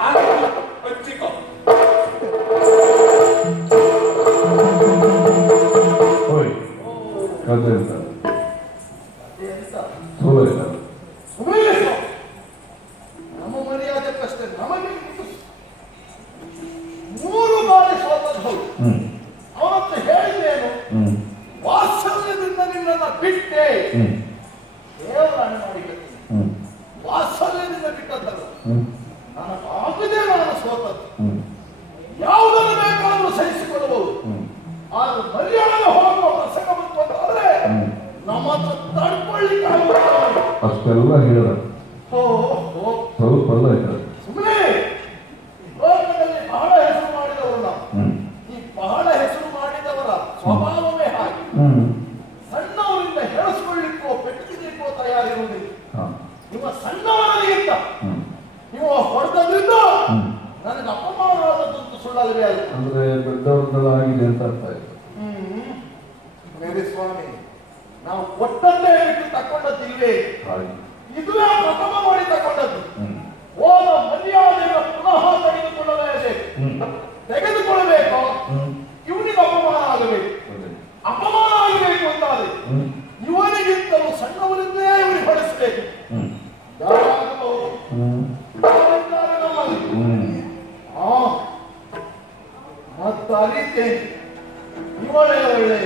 ಹಚ್ಚಿಕೋ. ಓಯ್ ಕತೆ ಅಂತ ನಮ್ಮ ಮರ್ಯಾದೆ ಪ್ರಶ್ನೆ ನಮಗೆ 3 ಬಾರಿ ಸೋತದ್ದು. ಅವತ್ತು ಹೇಳಿದ್ದೇನು? ವಾತ್ಸಲ್ಯದಿಂದ ನಿನ್ನನ್ನು ಬಿಟ್ಟೆ. ದೇವರಾಣೆ ಮಾಡಿ ವಾತ್ಸಲ್ಯದಿಂದ ಬಿಟ್ಟದ್ದಲ್ಲ, ನನಗಾಗದೆ ನಾನು ಸೋತದ್ದು. ಯಾವುದನ್ನು ಬೇಕಾದರೂ ಸಹಿಸಿಕೊಳ್ಳಬಹುದು, ಆದ್ರೆ ಮರ್ಯಾದೆ ಹೋಗುವ ಪ್ರಸಂಗ ಬಂತು ಅಂತಾದ್ರೆ ನಮ್ಮ ಹತ್ರ ತಡ್ಕೊಳ್ಳಿಕ್ಕೆ ಅಷ್ಟೆಲ್ಲ ಹೇಳಿದ ಸ್ವಲ್ಪ ಅಲ್ಲ ಹೇಳ್ತಾರೆ. ಸುಮ್ಮನೆ ಲೋಕದಲ್ಲಿ ಬಹಳ ಹೆಸರು ಮಾಡಿದವರು ನಾವು. ಈ ಬಹಳ ಹೆಸರು ಮಾಡಿದವರ ಸ್ವಭಾವವೇ ಹಾಗೆ. ಸಣ್ಣವರಿಂದ ಹೇಳಿಸ್ಕೊಳ್ಳಿಕ್ಕೋ ಪೆಟ್ಟಿಗೆಕ್ಕೋ ತಯಾರಿರುವುದಿಲ್ಲ. ನಿಮ್ಮ ಸಣ್ಣವರಿಗಿಂತ ನೀವು ಹೊಡೆದ್ರಿಂದ ನನಗೆ ಅಪಮಾನವಾದದ್ದು ಸುಳ್ಳಲ್ವೇ ಅಲ್ಲ. ಅಂದ್ರೆ ದೊಡ್ಡವರದಾಗಿದೆ ಅಂತ ಅರ್ಥ ಆಯ್ತು. ಮೇರೆ ಸ್ವಾಮಿ, ನಾವು ಕೊಟ್ಟದ್ದೇ ಬಿಟ್ಟು ತಕೊಂಡದ್ದಿಲ್ವೇ? ಇದುವೇ ಪ್ರಥಮ ಮಾಡಿ ತಕೊಂಡದ್ದು. ಹೋದ ಮರ್ಯಾದೆಯನ್ನು ಪುನಃ ತೆಗೆದುಕೊಳ್ಳಬೇಕು. ಇವನಿಗೆ ಅಪಮಾನ ಆಗಬೇಕು. ಅಪಮಾನ ಆಗಬೇಕು ಅಂತಾದ್ರೆ ಇವನಿಗಿಂತಲೂ ಸಣ್ಣವರಿಂದೇ ಇವನಿಗೆ ಹೊಡೆಸಬೇಕು. ಮತ್ತು ಅರಿತೇನೆ ಇವಳೇ ಒಳ್ಳೆ